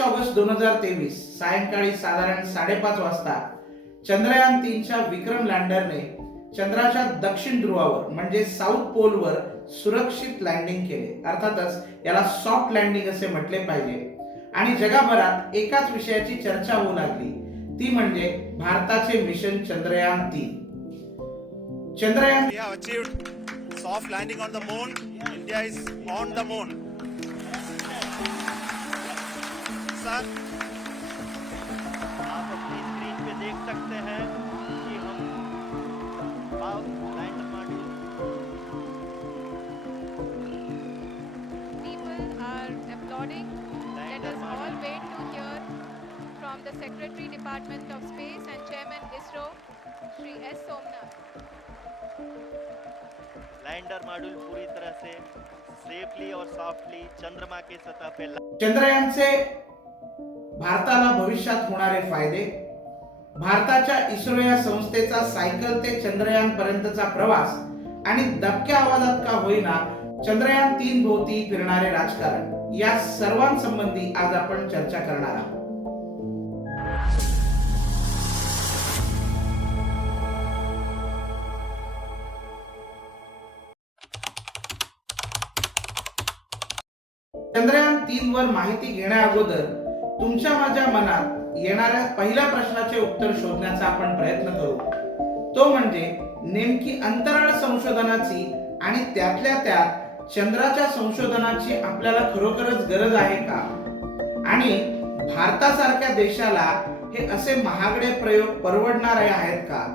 August 2023 सायंकाळी साधारण 5:30 वाजता चंद्रयान 3च्या विक्रम लँडरने चंद्राच्या दक्षिण ध्रुवावर म्हणजे साऊथ पोलवर सुरक्षित लँडिंग केले. अर्थातच याला सॉफ्ट लँडिंग असे म्हटले पाहिजे. आणि जगभरात एकाच विषयाची चर्चा होऊ लागली, ती म्हणजे भारताचे mission Chandrayaan 3. Chandrayaan We have achieved soft landing on the moon. India is on the moon. Sir, आप अपनी स्क्रीन पे देख सकते हैं कि हम lander module People are applauding. Let us all wait to hear from the Secretary Department of Space and Chairman ISRO, Shri S. Somnath. Lander module पूरी तरह से सेफली और सॉफ्टली चंद्रमा की सतह पे चंद्रयानचे भारताला भविष्यात होणारे फायदे, भारताच्या इस्रो या संस्थेचा सायकल ते चंद्रयान पर्यंतचा प्रवास आणि दबक्या आवाजात का होईना चंद्रयान 3 भोवती फिरणारे राजकारण, या सर्वांसंबंधी आज आपण चर्चा करणार आहोत. चंद्रयान 3 वर माहिती घेण्या अगोदर तुमच्या माझ्या मनात येणाऱ्या पहिल्या प्रश्नाचे उत्तर शोधण्याचा आपण प्रयत्न करू. तो म्हणजे नेमकी अंतराळ संशोधनाची आणि त्यातल्या त्यात चंद्राच्या संशोधनाची आपल्याला खरोखरच गरज आहे का? आणि भारतासारख्या देशाला हे असे महागडे प्रयोग परवडणारे आहेत का?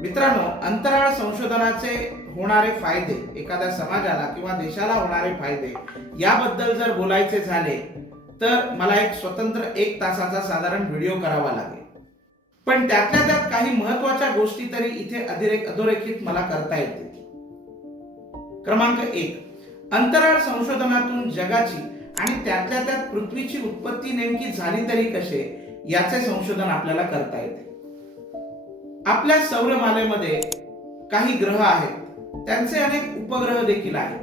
मित्रांनो, अंतराळ संशोधनाचे होणारे फायदे, एखाद्या समाजाला किंवा देशाला होणारे फायदे याबद्दल जर बोलायचे झाले तर मला एक स्वतंत्र 1 तासाचा साधारण व्हिडिओ करावा लागेल. पण त्यातल्या त्यात काही महत्वाच्या गोष्टी तरी इथे अधोरेखित मला करता येतील. क्रमांक 1, अंतराळ संशोधनातून जगाची आणि त्यातल्या त्यात पृथ्वीची उत्पत्ती नेमकी झाली तरी कसे याचे संशोधन आपल्याला करता येते. आपल्या सौरमालेमध्ये काही ग्रह आहेत, त्यांचे अनेक उपग्रह देखील आहेत.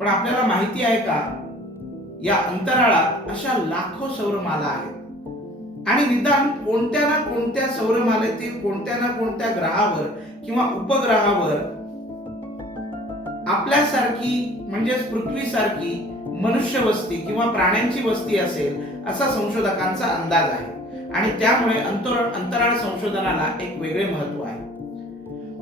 पण आपल्याला माहिती आहे का, या अंतराळात अशा लाखो सौरमाला आहेत आणि निदान कोणत्या ना कोणत्या सौरमालेतील कोणत्या ना कोणत्या ग्रहावर किंवा उपग्रहावर आपल्यासारखी म्हणजेच पृथ्वीसारखी मनुष्य वस्ती किंवा प्राण्यांची वस्ती असेल असा संशोधकांचा अंदाज आहे. आणि त्यामुळे अंतराळ संशोधनाला एक वेगळे महत्व आहे.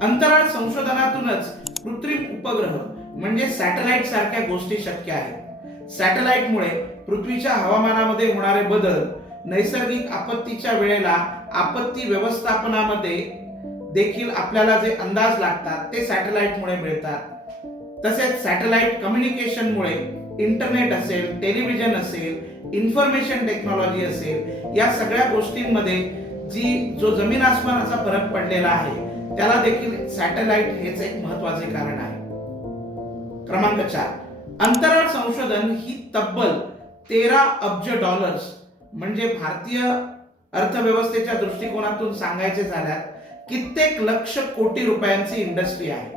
अंतराळ संशोधनातूनच कृत्रिम उपग्रह म्हणजे सॅटेलाइट सारख्या गोष्टी शक्य आहेत. सॅटेलाइटमुळे पृथ्वीच्या हवामानामध्ये होणारे बदल, नैसर्गिक आपत्तीच्या वेळेला आपत्ती व्यवस्थापनामध्ये देखील आपल्याला जे अंदाज लागतात ते सॅटेलाइटमुळे मिळतात. तसेच सॅटेलाइट कम्युनिकेशनमुळे इंटरनेट असेल, टेलिव्हिजन असेल, इन्फॉर्मेशन टेक्नॉलॉजी असेल, या सगळ्या गोष्टींमध्ये जो जमीन आसमानाचा फरक पडलेला आहे त्याला देखील सॅटेलाइट हेच एक महत्त्वाचे कारण आहे. क्रमांक 4, अंतराळ संशोधन ही तब्बल 13 अब्ज डॉलर्स म्हणजे भारतीय अर्थव्यवस्थेच्या दृष्टिकोनातून सांगायचे झाल्यास कित्येक लक्ष कोटी रुपयांची इंडस्ट्री आहे.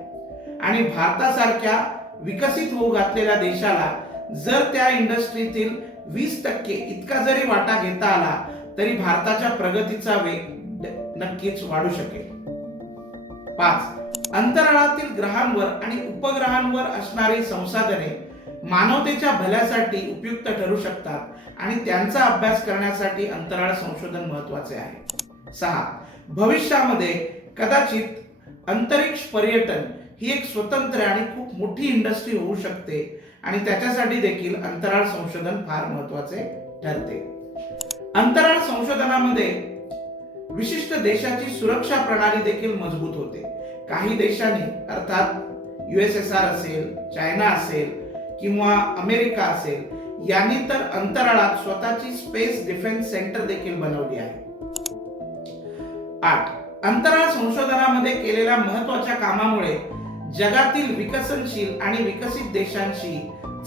आणि भारतासारख्या विकसित होऊ घातलेल्या देशाला जर त्या इंडस्ट्रीतील 20% इतका जरी वाटा घेता आला तरी भारताच्या प्रगतीचा वेग नक्कीच वाढू शकेल. 5, अंतराळातील ग्रहांवर आणि उपग्रहांवर असणारी संसाधने मानवतेच्या भल्यासाठी उपयुक्त ठरू शकतात आणि त्यांचा अभ्यास करण्यासाठी अंतराळ संशोधन महत्त्वाचे आहे. 6, भविष्यामध्ये कदाचित अंतरिक्ष पर्यटन ही एक स्वतंत्र आणि खूप मोठी इंडस्ट्री होऊ शकते आणि त्याच्यासाठी देखील अंतराळ संशोधन फार महत्त्वाचे ठरते. अंतराळ संशोधनामध्ये विशिष्ट देशाची सुरक्षा प्रणाली देखील मजबूत होते. काही देशांनी अर्थात USSR असेल, चायना असेल किंवा अमेरिका असेल यांनी तर अंतराळात स्वतःची स्पेस डिफेन्स सेंटर देखील बनवली आहे. 8, अंतराळ संशोधनामध्ये केलेल्या महत्त्वाच्या कामामुळे जगातील विकसनशील आणि विकसित देशांशी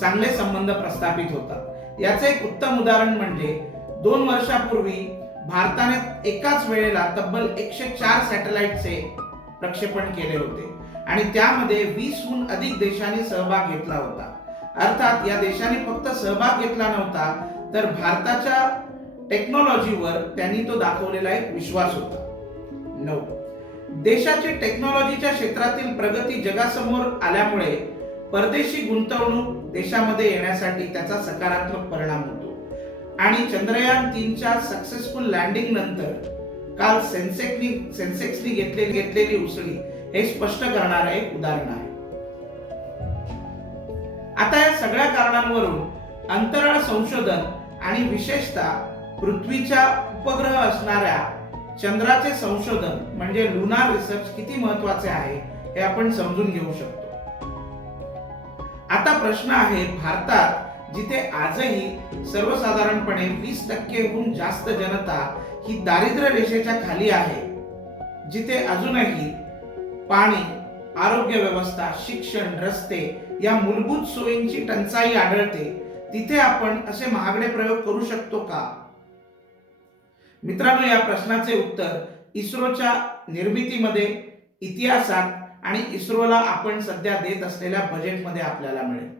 चांगले संबंध प्रस्थापित होतात. याचे एक उत्तम उदाहरण म्हणजे 2 वर्षापूर्वी भारताने एकाच वेळेला तब्बल 104 सॅटेलाइटचे प्रक्षेपण केले होते आणि त्यामध्ये 20हून अधिक देशांनी सहभाग घेतला होता. अर्थात या देशांनी फक्त सहभाग घेतला नव्हता तर भारताच्या टेक्नॉलॉजीवर त्यांनी तो दाखवलेला एक विश्वास होता. 9. देशाची टेक्नॉलॉजीच्या क्षेत्रातील प्रगती जगासमोर आल्यामुळे परदेशी गुंतवणूक देशामध्ये येण्यासाठी त्याचा सकारात्मक परिणाम होतो. आणि चंद्रयान 3च्या सक्सेसफुल लँडिंग नंतर काल सेन्सेक्सनी घेतलेली उसळी हे स्पष्ट करणारं एक उदाहरण आहे. आता या सगळ्या कारणांवरून अंतराळ संशोधन आणि विशेषतः पृथ्वीच्या उपग्रह असणाऱ्या चंद्राचे संशोधन म्हणजे लुनार रिसर्च किती महत्वाचे आहे हे आपण समजून घेऊ शकतो. आता प्रश्न आहे, भारतात जिथे आजही सर्वसाधारणपणे 20% जास्त जनता ही दारिद्र्य रेषेच्या खाली आहे, जिथे अजूनही पाणी, आरोग्य व्यवस्था, शिक्षण, रस्ते या मूलभूत सोयींची टंचाई आढळते, तिथे आपण असे महागडे प्रयोग करू शकतो का? मित्रांनो, या प्रश्नाचे उत्तर इस्रोच्या निर्मितीमध्ये, इतिहासात आणि इस्रोला आपण सध्या देत असलेल्या बजेटमध्ये आपल्याला मिळेल.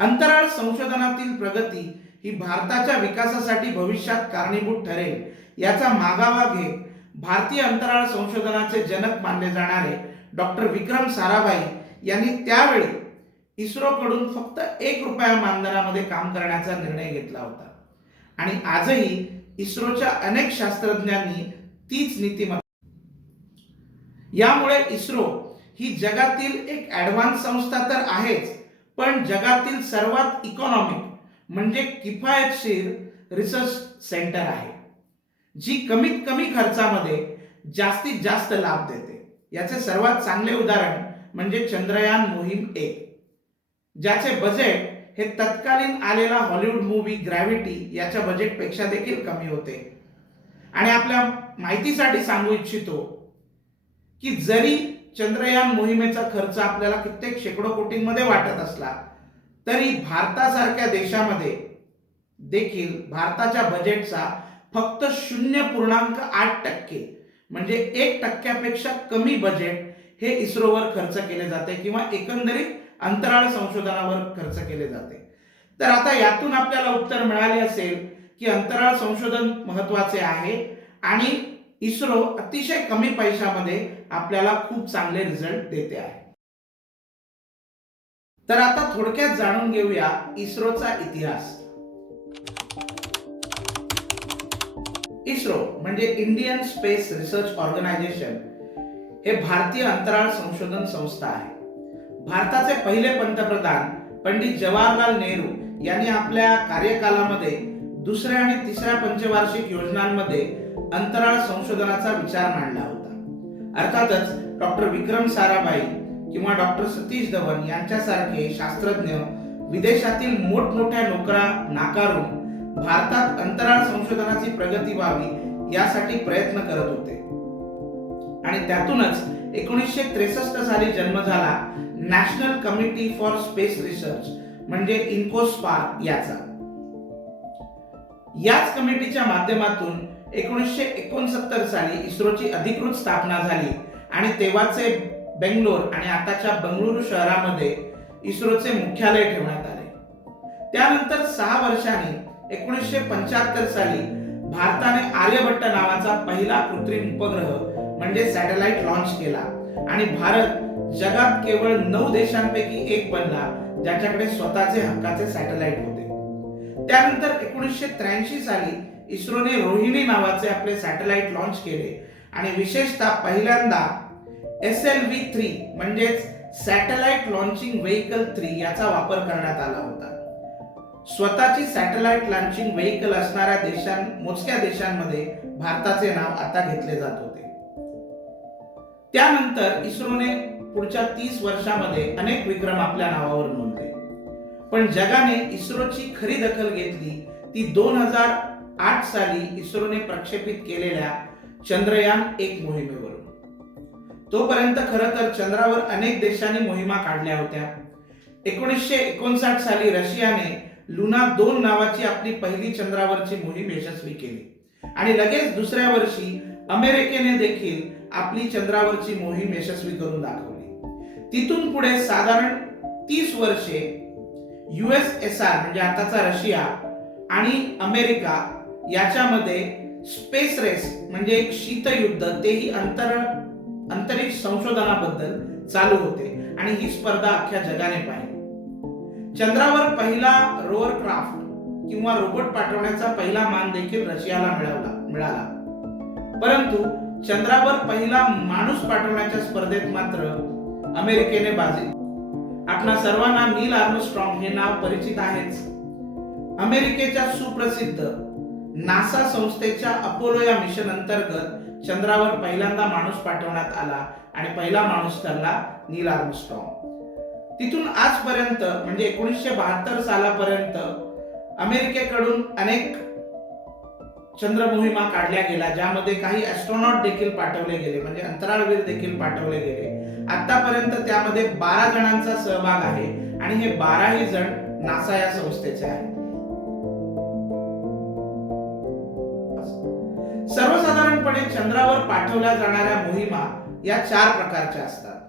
अंतराळ संशोधनातील प्रगती ही भारताच्या विकासासाठी भविष्यात कारणीभूत ठरेल याचा मागावा घेत भारतीय अंतराळ संशोधनाचे जनक मानले जाणारे डॉक्टर विक्रम साराभाई यांनी त्यावेळी इस्रोकडून फक्त ₹1 मानधनामध्ये काम करण्याचा निर्णय घेतला होता. आणि आजही इस्रोच्या अनेक शास्त्रज्ञांनी तीच नीतिमत्ता. यामुळे इस्रो ही जगातील एक ऍडव्हान्स संस्था तर आहेच, पण जगातील सर्वात इकॉनॉमिक म्हणजे किफायतशीर रिसर्च सेंटर आहे, जी कमीत कमी खर्चामध्ये जास्तीत जास्त लाभ देते. याचे सर्वात चांगले उदाहरण म्हणजे चंद्रयान मोहीम 1, ज्याचे बजेट हे तत्कालीन आलेला हॉलिवूड मूवी ग्रॅव्हिटी याच्या बजेटपेक्षा देखील कमी होते. आणि आपल्या माहितीसाठी सांगू इच्छितो की जरी चंद्रयान मोहिमेचा खर्च आपल्याला कित्येक शेकडो कोटींमध्ये वाटत असला, तरी भारतासारख्या देशामध्ये देखील भारताच्या बजेटचा फक्त 0.8% म्हणजे 1% कमी बजेट हे इस्रोवर खर्च केले जाते किंवा एकंदरीत अंतराळ संशोधनावर खर्च केले जाते. तर आता यातून आपल्याला उत्तर मिळाले असेल की अंतराळ संशोधन महत्वाचे आहे आणि इस्रो अतिशय कमी पैशामध्ये आपल्याला खूप चांगले रिझल्ट देते आहे. तर आता थोडक्यात जाणून घेऊया इस्रोचा इतिहास. इस्रो म्हणजे इंडियन स्पेस रिसर्च ऑर्गनायझेशन हे भारतीय अंतराळ संशोधन संस्था आहे. भारताचे पहिले पंतप्रधान पंडित जवाहरलाल नेहरू यांनी आपल्या कार्यकालामध्ये 2ऱ्या आणि 3ऱ्या पंचवार्षिक योजनांमध्ये अंतराळ संशोधनाचा विचार मांडला होता. अर्थातच डॉक्टर विक्रम साराभाई किंवा डॉक्टर सतीश धवन यांच्यासारखे शास्त्रज्ञ विदेशातील मोठमोठ्या नोकऱ्या नाकारून भारतात अंतराळ संशोधनाची प्रगती व्हावी यासाठी प्रयत्न करत होते. आणि त्यातूनच 1963 साली जन्म झाला national committee for space research म्हणजे इन्कोस्पार याचा. याच कमिटीच्या माध्यमातून 1969 साली इस्रोची अधिकृत स्थापना झाली आणि तेव्हाचे बेंगलोर आणि आताच्या बंगळुरू शहरामध्ये इस्रोचे मुख्यालय ठेवण्यात आले. त्यानंतर 6 वर्षांनी 1975 साली भारताने आर्यभट्ट नावाचा पहिला कृत्रिम उपग्रह म्हणजे सॅटेलाइट लॉन्च केला आणि भारत जगात केवळ 9 देशांपैकी एक बनला ज्याच्याकडे स्वतःचे हक्काचे सॅटेलाइट होते. त्यानंतर 1983 साली इस्रोने रोहिणी नावाचे आपले सॅटेलाइट लॉन्च केले आणि विशेषतः पहिल्यांदा SLV-3 म्हणजेच सॅटेलाइट लॉन्चिंग व्हेइकल 3 याचा वापर करण्यात आला होता. स्वतःची सॅटेलाइट लॉन्चिंग व्हेइकल असणाऱ्या मोजक्या देशांमध्ये भारताचे नाव आता घेतले जात होते. त्यानंतर इस्रोने पुढच्या 30 वर्षामध्ये अनेक विक्रम आपल्या नावावर नोंदले. पण जगाने इस्रोची खरी दखल घेतली ती 2008 साली इस्रोने प्रक्षेपित केलेल्या चंद्रयान 1 मोहिमेवरून. तोपर्यंत खरं तर चंद्रावर अनेक देशांनी मोहिमा काढल्या होत्या. 1959 साली रशियाने लुना 2 नावाची आपली पहिली चंद्रावरची मोहीम यशस्वी केली आणि लगेच दुसऱ्या वर्षी अमेरिकेने देखील आपली चंद्रावरची मोहीम यशस्वी करून दाखवली. तिथून पुढे साधारण 30 वर्षे USSR म्हणजे आताचा रशिया आणि अमेरिका याच्यामध्ये स्पेस रेस म्हणजे एक शीतयुद्ध तेही अंतरिक्ष संशोधनाबद्दल चालू होते आणि ही स्पर्धा अख्ख्या जगाने पाहिली. चंद्रावर पहिला रोवर क्राफ्ट किंवा रोबोट पाठवण्याचा पहिला मान देखील रशियाला मिळाला. परंतु चंद्रावर पहिला माणूस पाठवण्याच्या स्पर्धेत मात्र अमेरिकेने बाजी. आपणा सर्वांना नील आर्मस्ट्रॉंग हे नाव परिचित आहेच. अमेरिकेच्या सुप्रसिद्ध नासा संस्थेच्या अपोलो या मिशन अंतर्गत चंद्रावर पहिल्यांदा माणूस पाठवण्यात आला आणि पहिला माणूस ठरला नील आर्मस्ट्रॉंग. तिथून आजपर्यंत म्हणजे 1972 सालापर्यंत अमेरिकेकडून अनेक चंद्र मोहिमा काढल्या गेल्या, ज्यामध्ये काही ॲस्ट्रॉनॉट देखील पाठवले गेले, म्हणजे अंतराळवीर देखील पाठवले गेले. आतापर्यंत त्यामध्ये 12 जणांचा सहभाग आहे आणि हे 12ही जण नासा या संस्थेचे आहेत. सर्वसाधारणपणे चंद्रावर पाठवल्या जाणाऱ्या मोहिमा या 4 प्रकारच्या असतात.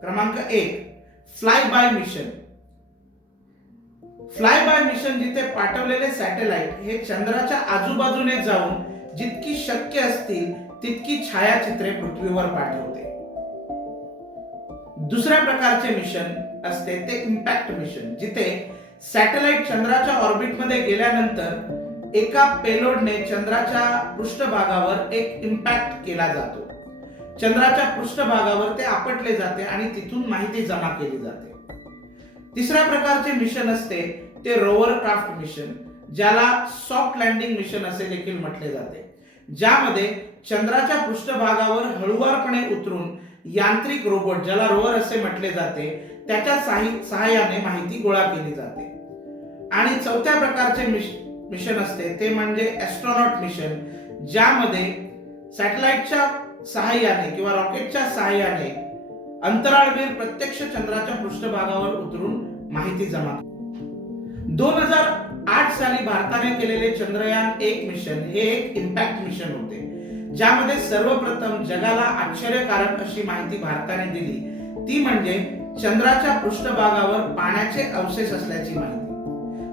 क्रमांक 1, fly by mission. Fly by mission जिथे पाठवलेले सॅटेलाइट हे चंद्राच्या आजूबाजूने जाऊन जितकी शक्य असतील तितकी छायाचित्रे पृथ्वीवर पाठवते. दुसऱ्या प्रकारचे मिशन असते ते इम्पॅक्ट मिशन, जिथे सॅटेलाइट चंद्राच्या ऑर्बिटमध्ये गेल्यानंतर एका पेलोडने चंद्राच्या पृष्ठभागावर एक इम्पॅक्ट केला जातो. चंद्राच्या पृष्ठभागावर ते आपटले जाते आणि तिथून माहिती जमा केली जाते. तिसऱ्या प्रकारचे मिशन असते ते रोवर क्राफ्ट मिशन, ज्याला सॉफ्ट लँडिंग मिशन असे देखील म्हटले जाते, ज्यामध्ये चंद्राच्या पृष्ठभागावर हळुवारपणे उतरून यांत्रिक रोबोट, ज्याला रोवर असे म्हटले जाते, त्याच्या सहाय्याने माहिती गोळा केली जाते. आणि चौथ्या प्रकारचे मिशन असते ते म्हणजे ॲस्ट्रॉनॉट मिशन, ज्यामध्ये सॅटेलाइटच्या सहाय्याने किंवा रॉकेटच्या सहाय्याने अंतराळवीर प्रत्यक्ष चंद्राच्या पृष्ठभागावर उतरून माहिती जमा. 2008 साली भारताने केलेले चंद्रयान 1 मिशन हे एक इम्पॅक्ट मिशन होते, ज्यामध्ये सर्वप्रथम जगाला आश्चर्यकारक अशी माहिती भारताने दिली, ती म्हणजे चंद्राच्या पृष्ठभागावर पाण्याचे अवशेष असल्याची माहिती.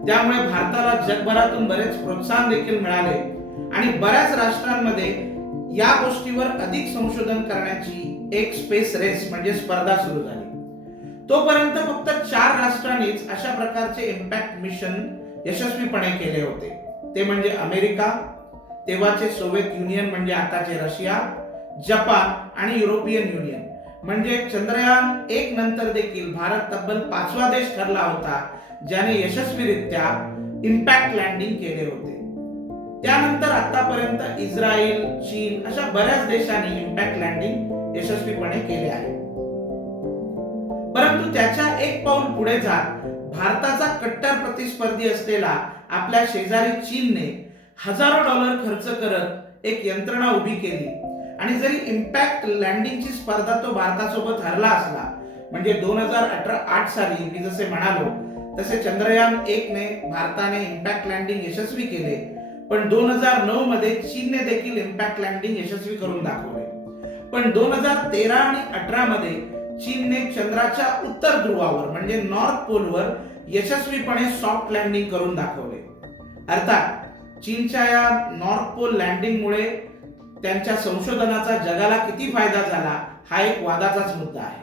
त्यामुळे भारताला जगभरातून बरेच प्रोत्साहन देखील मिळाले आणि बऱ्याच राष्ट्रांमध्ये या गोष्टीवर अधिक संशोधन करण्याची एक स्पेस रेस म्हणजे स्पर्धा सुरू झाली. तोपर्यंत फक्त 4 राष्ट्रांनीच अशा प्रकारचे इम्पॅक्ट मिशन यशस्वीपणे केले होते. ते म्हणजे अमेरिका, तेव्हाचे सोव्हिएत युनियन म्हणजे आताचे रशिया, जपान आणि युरोपियन युनियन. म्हणजे चंद्रयान 1 नंतर देखील भारत तब्बल 5वा देश ठरला होता ज्याने यशस्वीरित्या इम्पॅक्ट लँडिंग केले होते. त्यानंतर आतापर्यंत इस्रायल, चीन अशा बऱ्याच देशांनी इम्पॅक्ट लँडिंग यशस्वीपणे केले आहे. परंतु त्याच्या एक पाऊल पुढे जात भारताचा कट्टर प्रतिस्पर्धी असलेला आपल्या शेजारी चीनने हजारो डॉलर खर्च करत एक यंत्रणा उभी केली आणि जरी इम्पॅक्ट लँडिंगची स्पर्धा तो भारतासोबत हरला असला, म्हणजे 2008 साली मी जसे म्हणालो तसे चंद्रयान 1 ने भारताने इम्पॅक्ट लँडिंग यशस्वी केले, पण 2009 मध्ये चीनने देखील इम्पॅक्ट लँडिंग यशस्वी करून दाखवले. पण 2013 आणि 18 मध्ये चीनने चंद्राच्या उत्तर ध्रुवावर म्हणजे नॉर्थ पोलवर यशस्वीपणे सॉफ्ट लँडिंग करून दाखवले. अर्थात चीनच्या या नॉर्थ पोल लँडिंगमुळे त्यांच्या संशोधनाचा जगाला किती फायदा झाला हा एक वादाचाच मुद्दा आहे.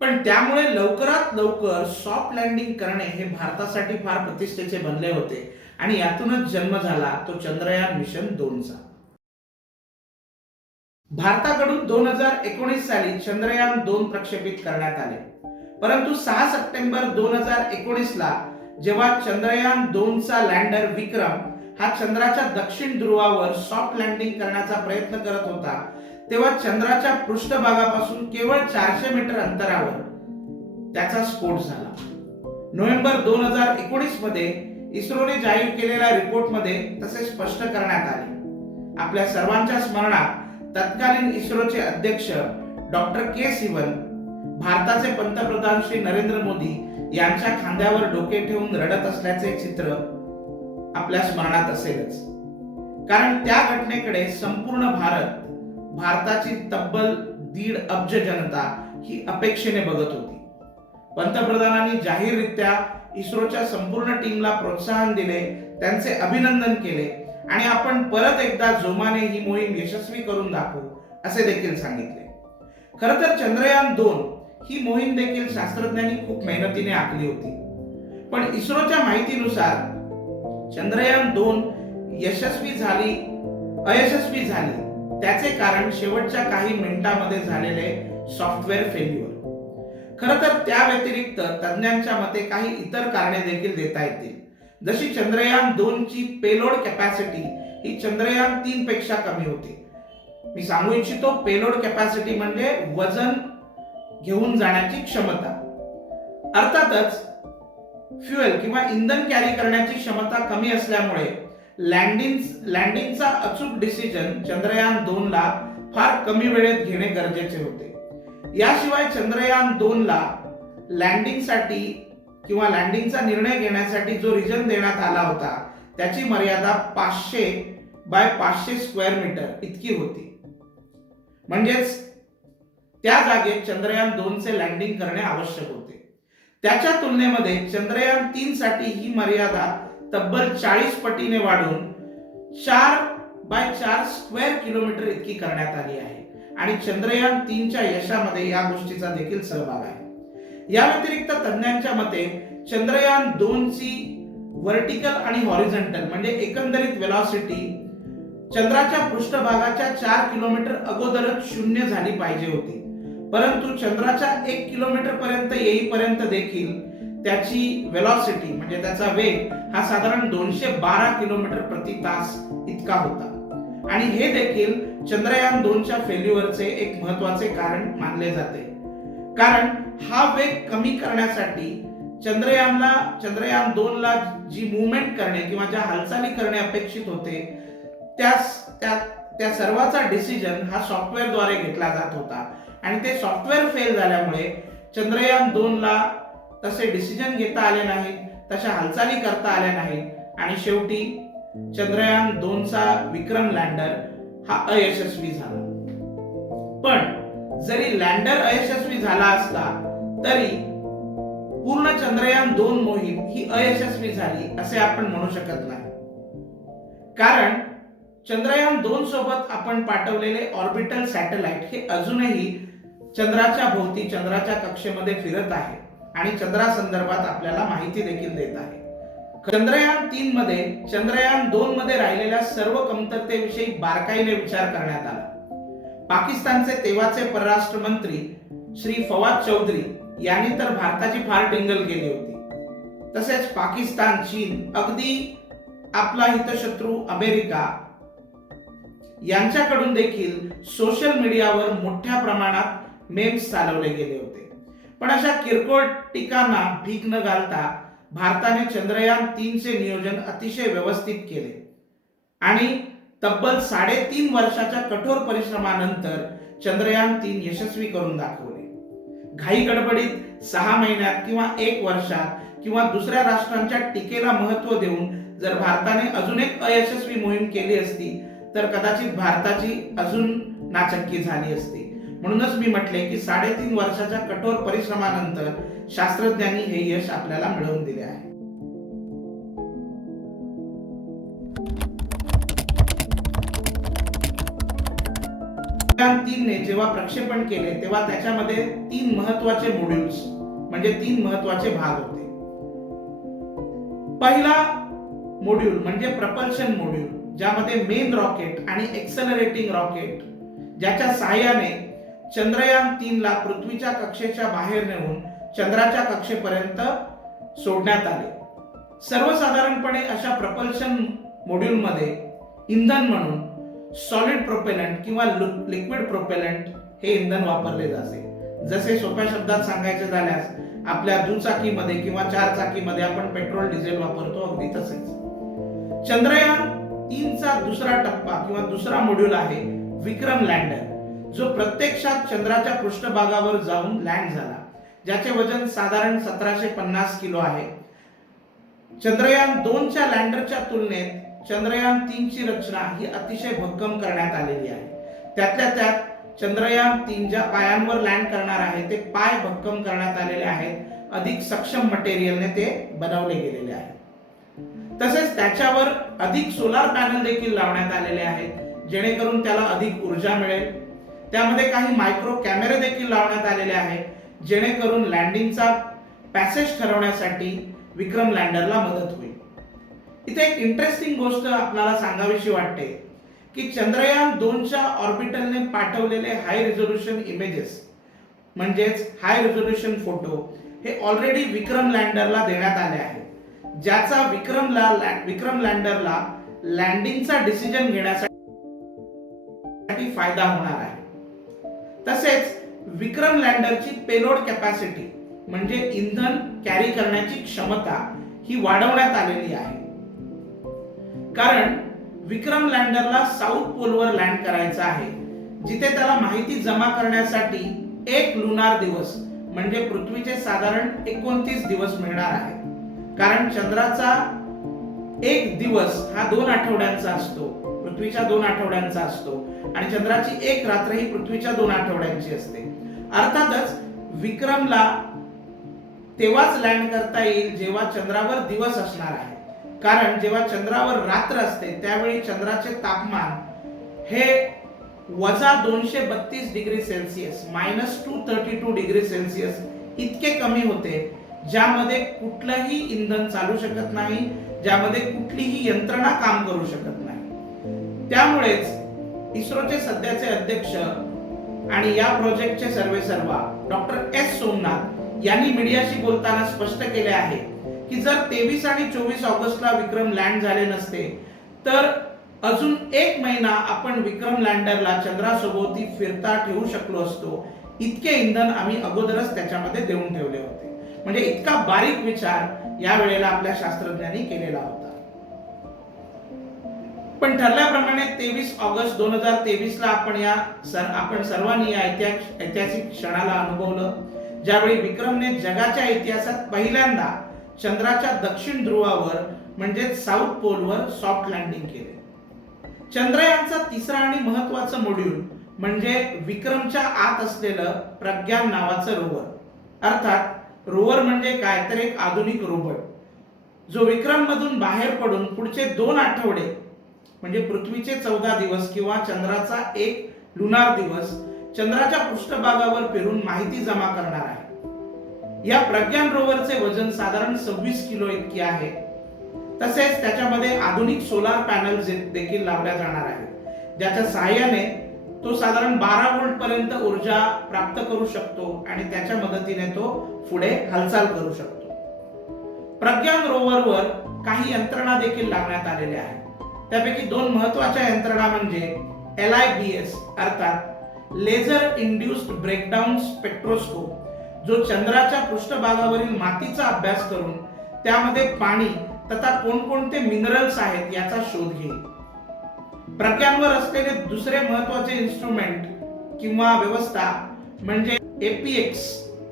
पण त्यामुळे लवकरात लवकर सॉफ्ट लँडिंग करणे हे भारतासाठी फार प्रतिष्ठेचे बनले होते आणि यातूनच जन्म झाला तो चंद्रयान मिशन 2चा. भारताकडून 2019 साली चंद्रयान 2 प्रक्षेपित करण्यात आले. परंतु 6 सप्टेंबर 2019 ला जेव्हा चंद्रयान 2चा लँडर विक्रम हा चंद्राच्या दक्षिण ध्रुवावर सॉफ्ट लँडिंग करण्याचा प्रयत्न करत होता, तेव्हा चंद्राच्या पृष्ठभागापासून केवळ 400 मीटर अंतरावर त्याचा स्फोट झाला. नोव्हेंबर 2019 मध्ये इस्रोने जाहीर केलेल्या रिपोर्टमध्ये तसे स्पष्ट करण्यात आले. आपल्या सर्वांच्या स्मरणात तत्कालीन इस्रोचे अध्यक्ष डॉक्टर के सिवन भारताचे पंतप्रधान श्री नरेंद्र मोदी यांच्या खांद्यावर डोके ठेवून रडत असल्याचे चित्र आपल्या स्मरणात असेलच. कारण त्या घटनेकडे संपूर्ण भारताची तब्बल 1.5 अब्ज जनता ही अपेक्षेने बघत होती. पंतप्रधानांनी जाहीररित्या इस्रोच्या संपूर्ण टीमला प्रोत्साहन दिले, त्यांचे अभिनंदन केले आणि आपण परत एकदा जोमाने ही मोहीम यशस्वी करून दाखवू असे देखील सांगितले. खरं तर चंद्रयान 2 ही मोहीम देखील शास्त्रज्ञांनी खूप मेहनतीने आखली होती. पण इस्रोच्या माहितीनुसार चंद्रयान 2 अयशस्वी झाली त्याचे कारण शेवटच्या काही मिनिटांमध्ये झालेले सॉफ्टवेअर फेल्युअर. खरं तर त्या व्यतिरिक्त तज्ञांच्या मते काही इतर कारणे देखील देता येतील. जशी चंद्रयान 2 ची पेलोड कॅपॅसिटी ही चंद्रयान 3 पेक्षा कमी होती. मी सांगू इच्छितो, पेलोड कॅपॅसिटी म्हणजे वजन घेऊन जाण्याची क्षमता. अर्थातच फ्युएल किंवा इंधन कॅरी करण्याची क्षमता कमी असल्यामुळे लँडिंगचा अचूक डिसिजन चंद्रयान 2 ला फार कमी वेळेत घेणे गरजेचे होते. याशिवाय चंद्रयान 2 ला लँडिंगसाठी किंवा लँडिंगचा निर्णय घेण्यासाठी जो रिजन देण्यात आला होता त्याची मर्यादा 500 बाय 500 स्क्वेअर मीटर इतकी होती. म्हणजेच त्या जागेत चंद्रयान 2 चे लँडिंग करणे आवश्यक होते. त्याच्या तुलनेमध्ये चंद्रयान 3 साठी ही मर्यादा तब्बल 40 पटीने वाढून 4 बाय 4 स्क्वेअर किलोमीटर इतकी करण्यात आली आहे आणि चंद्रयान 3 च्या यशामध्ये या गोष्टीचा देखील सहभाग आहे. या व्यतिरिक्त तज्ञांच्या मते चंद्रयान 2 ची व्हर्टिकल आणि हॉरिझॉन्टल म्हणजे एकंदरीत वेलॉसिटी चंद्राच्या पृष्ठभागाच्या 4 किलोमीटर अगोदरच शून्य झाली पाहिजे होती. परंतु चंद्राच्या 1 किलोमीटर पर्यंत येईपर्यंत देखील त्याची वेलॉसिटी म्हणजे त्याचा वेग हा साधारण 212 किलोमीटर प्रति तास इतका होता आणि हे देखील चंद्रयान 2 च्या फेल्युअरचे एक महत्त्वाचे कारण मानले जाते. कारण हा वेग कमी करण्यासाठी चंद्रयान 2 ला जी मुवमेंट करणे किंवा ज्या हालचाली करणे अपेक्षित होते त्या सर्वाचा डिसिजन हा सॉफ्टवेअरद्वारे घेतला जात होता आणि ते सॉफ्टवेअर फेल झाल्यामुळे चंद्रयान 2 ला तसे डिसिजन घेता आले नाहीत, तशा हालचाली करता आल्या नाहीत आणि शेवटी चंद्रयान 2 चा विक्रम लँडर हा अयशस्वी झाला. पण जरी लँडर अयशस्वी झाला असला तरी पूर्ण चंद्रयान 2 मोहीम ही अयशस्वी झाली असे आपण म्हणू शकत नाही. कारण चंद्रयान 2 सोबत आपण पाठवलेले ऑर्बिटल सॅटेलाइट हे अजूनही चंद्राच्या भोवती चंद्राच्या कक्षेमध्ये फिरत आहे आणि चंद्रासंदर्भात आपल्याला माहिती देखील देत आहे. चंद्रयान 3 मध्ये चंद्रयान 2 मध्ये राहिलेल्या सर्व कमतरतेविषयी बारकाईने विचार करण्यात आला. पाकिस्तानचे तेव्हाचे परराष्ट्र मंत्री श्री फवाद चौधरी यांनी तर भारताची फार टिंगल केली होती. तसेच पाकिस्तान, चीन, अगदी आपला हितशत्रू अमेरिका यांच्याकडून देखील सोशल मीडियावर मोठ्या प्रमाणात मेम्स चालवले गेले होते. पण अशा किरकोळ टीकांना भीक न घालता भारताने चंद्रयान 3 चे नियोजन अतिशय व्यवस्थित केले आणि तब्बल 3.5 वर्षाच्या कठोर परिश्रमानंतर चंद्रयान 3 यशस्वी करून दाखवले. घाई गडबडीत 6 महिन्यात किंवा 1 वर्षात किंवा दुसऱ्या राष्ट्रांच्या टीकेला महत्त्व देऊन जर भारताने अजून एक अयशस्वी मोहीम केली असती तर कदाचित भारताची अजून नाचक्की झाली असती. म्हणूनच मी म्हटले की 3.5 वर्षाच्या कठोर परिश्रमानंतर शास्त्रज्ञांनी हे यश आपल्याला मिळवून दिले आहे. चंद्रयान 3 ने जेव्हा प्रक्षेपण केले तेव्हा त्याच्यामध्ये 3 महत्त्वाचे मॉड्यूल्स म्हणजे 3 महत्त्वाचे भाग होते. पहिला मॉड्यूल म्हणजे प्रपल्शन मॉड्यूल, ज्यामध्ये मेन रॉकेट आणि एक्सेलरेटिंग रॉकेट ज्याच्या सहाय्याने चंद्रयान 3 ला पृथ्वीच्या कक्षेच्या बाहेर नेऊन चंद्राच्या कक्षेपर्यंत सोडण्यात आले. सर्वसाधारणपणे अशा प्रपल्शन मॉड्यूल मध्ये इंधन म्हणून सॉलिड प्रोपेलंट किंवा लिक्विड प्रोपेलंट हे इंधन वापरले जाते. जसे सोप्या शब्दात सांगायचे झाल्यास आपल्या दुचाकीमध्ये किंवा 4 चाकीमध्ये आपण पेट्रोल डिझेल वापरतो, अगदी तसेच. चंद्रयान 3 चा दुसरा टप्पा किंवा दुसरा मॉड्यूल आहे विक्रम लँडर, जो प्रत्यक्षात चंद्राच्या पृष्ठभागावर जाऊन लँड झाला, ज्याचे वजन साधारण 1750 किलो आहे. चंद्रयान 2 च्या लँडरच्या तुलनेत चंद्रयान 3 ची रचना ही अतिशय भक्कम करण्यात आलेली आहे. त्यातल्या त्यात चंद्रयान 3 ज्या पायांवर लँड करणार आहे ते पाय भक्कम करण्यात आलेले आहेत. अधिक सक्षम मटेरियलने ते बनवले गेलेले आहे. तसेच त्याच्यावर अधिक सोलार पॅनल देखील लावण्यात आलेले आहेत जेणेकरून त्याला अधिक ऊर्जा मिळेल. त्यामध्ये काही मायक्रो कॅमेरे देखील लावण्यात आलेले आहेत जेणेकरून लँडिंगचा पॅसेज ठरवण्यासाठी विक्रम लँडरला मदत होईल. इथे एक इंटरेस्टिंग गोष्ट आपल्याला सांगावीशी वाटते की चंद्रयान 2च्या ऑर्बिटलने पाठवलेले हाय रिझोल्युशन इमेजेस म्हणजेच हाय रिझोल्युशन फोटो हे ऑलरेडी विक्रम लँडरला देण्यात आले आहेत, ज्याचा विक्रम लँडरला लँडिंगचा डिसिजन घेण्यासाठी फायदा होणार आहे. तसेच विक्रम लँडरची पेलोड कॅपॅसिटी म्हणजे इंधन कॅरी करण्याची क्षमता ही वाढवण्यात आलेली आहे. कारण विक्रम लँडरला साऊथ पोलवर लँड करायचं आहे, जिथे त्याला माहिती जमा करण्यासाठी एक लुनार दिवस म्हणजे पृथ्वीचे साधारण 29 दिवस मिळणार आहे. कारण चंद्राचा एक दिवस हा 2 आठवड्यांचा असतो, पृथ्वीच्या 2 आठवड्यांचा असतो आणि चंद्राची एक रात्र ही पृथ्वीच्या 2 आठवड्यांची असते. अर्थातच विक्रमला तेव्हाच लँड करता येईल जेव्हा चंद्रावर दिवस असणार आहे. कारण जेव्हा चंद्रावर रात्र असते त्यावेळी चंद्राचे तापमान हे -232 डिग्री सेल्सिअस -232 डिग्री सेल्सिअस इतके कमी होते, ज्यामध्ये कुठलंही इंधन चालू शकत नाही, ज्यामध्ये कुठलीही यंत्रणा काम करू शकत नाही. त्यामुळेच इस्रोचे सध्याचे अध्यक्ष आणि या प्रोजेक्टचे सर्वेसर्वा डॉक्टर एस सोमनाथ यांनी मीडियाशी बोलताना स्पष्ट केले आहे की जर 23 आणि 24 ऑगस्टला विक्रम लँड झाले नसते तर अजून 1 महिना आपण विक्रम लँडरला चंद्रासभोवती फिरता ठेवू शकलो असतो. इतके इंधन आम्ही अगोदरच त्याच्यामध्ये देऊन ठेवले होते. म्हणजे इतका बारीक विचार या वेळेला आपल्या शास्त्रज्ञांनी केलेला होता. पण ठरल्याप्रमाणे 23 ऑगस्ट 2023 ला आपण सर्वांनी या ऐतिहासिक क्षणाला अनुभवलं, ज्यावेळी विक्रमने जगाच्या इतिहासात पहिल्यांदा चंद्राच्या दक्षिण ध्रुवावर म्हणजे साऊथ पोलवर सॉफ्ट लँडिंग केले. चंद्रयानचा तिसरा आणि महत्वाचा मॉड्यूल म्हणजे विक्रमच्या आत असलेलं प्रज्ञान नावाचं रोवर. अर्थात रोवर म्हणजे काय तर एक आधुनिक रोबोट जो विक्रम मधून बाहेर पडून पुढचे 2 आठवडे म्हणजे पृथ्वीचे 14 दिवस किंवा चंद्राचा एक लुनार दिवस चंद्राच्या पृष्ठभागावर फिरून माहिती जमा करणार आहे. या प्रज्ञान रोवरचे वजन साधारण 26 किलो इतके आहे. तसेच त्याच्यामध्ये आधुनिक सोलार पॅनल देखील लावल्या जाणार आहेत, ज्याच्या सहाय्याने तो साधारण 12 व्होल्ट पर्यंत ऊर्जा प्राप्त करू शकतो आणि त्याच्या मदतीने तो पुढे हालचाल करू शकतो. प्रज्ञान रोवरवर काही यंत्रणा देखील लावण्यात आलेल्या आहेत. त्यापैकी 2 महत्वाच्या यंत्रणा म्हणजे LIBS अर्थात लेझर इंड्युस्ड ब्रेकडाऊन स्पेक्ट्रोस्कोप, जो चंद्राच्या पृष्ठभागावरील मातीचा अभ्यास करून त्यामध्ये पाणी तथा कोणकोणते मिनरल्स आहेत याचा शोध घेईल. प्रज्ञानवर असलेले दुसरे महत्वाचे इन्स्ट्रुमेंट किंवा व्यवस्था म्हणजे APX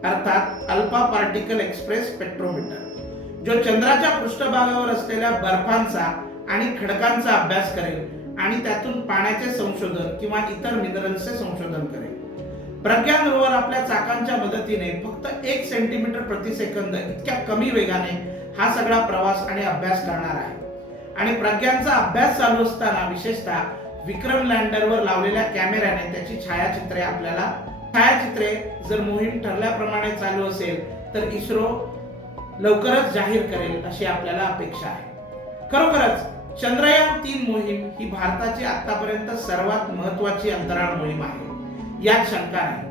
अर्थात अल्फा पार्टिकल एक्सप्रेस स्पेक्ट्रोमीटर, जो चंद्राच्या पृष्ठभागावर असलेल्या बर्फांचा आणि खडकांचा अभ्यास करेल आणि त्यातून पाण्याचे संशोधन किंवा इतर मिनरल्सचे संशोधन करेल. प्रज्ञान रोवर आपल्या चाकांच्या मदतीने फक्त 1 सेंटीमीटर प्रति सेकंद इतक्या कमी वेगाने हा सगळा प्रवास आणि अभ्यास करणार आहे. आणि प्रज्ञानचा अभ्यास चालू असताना विशेषतः विक्रम लँडरवर लावलेल्या कॅमेऱ्याने त्याची छायाचित्रे जर मोहीम ठरल्याप्रमाणे चालू असेल तर इस्रो लवकरच जाहीर करेल अशी आपल्याला अपेक्षा आहे. खरोखरच चंद्रयान 3 मोहीम ही भारताची आतापर्यंत सर्वात महत्वाची अंतराळ मोहीम आहे, यात शंका नाही.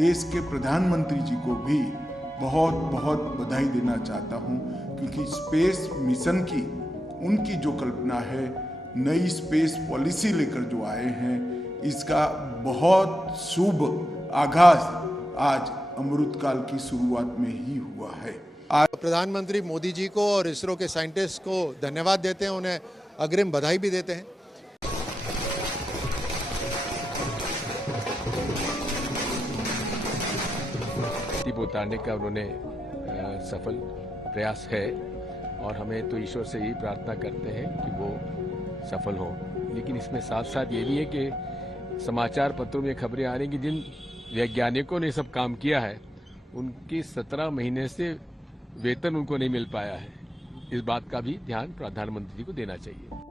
देश के प्रधानमंत्री जी को भी बहुत बहुत बधाई देना चाहता हूं, क्योंकि स्पेस मिशन की उनकी जो कल्पना है, नई स्पेस पॉलिसी लेकर जो आए हैं, इसका बहुत शुभ आगाज आज अमृतकाल की शुरुआत में ही हुआ है। प्रधानमंत्री मोदी जी को और इसरो के साइंटिस्ट को धन्यवाद देते हैं, उन्हें अग्रिम बधाई भी देते हैं। दीप उतारने का उन्होंने सफल प्रयास है और हमें तो ईश्वर से यही प्रार्थना करते हैं कि वो सफल हो। लेकिन इसमें साथ साथ ये भी है कि समाचार पत्रों में खबरें आ रही कि जिन वैज्ञानिकों ने सब काम किया है उनकी 17 महीने से वेतन उनको नहीं मिल पाया है। इस बात का भी ध्यान प्रधानमंत्री जी को देना चाहिए।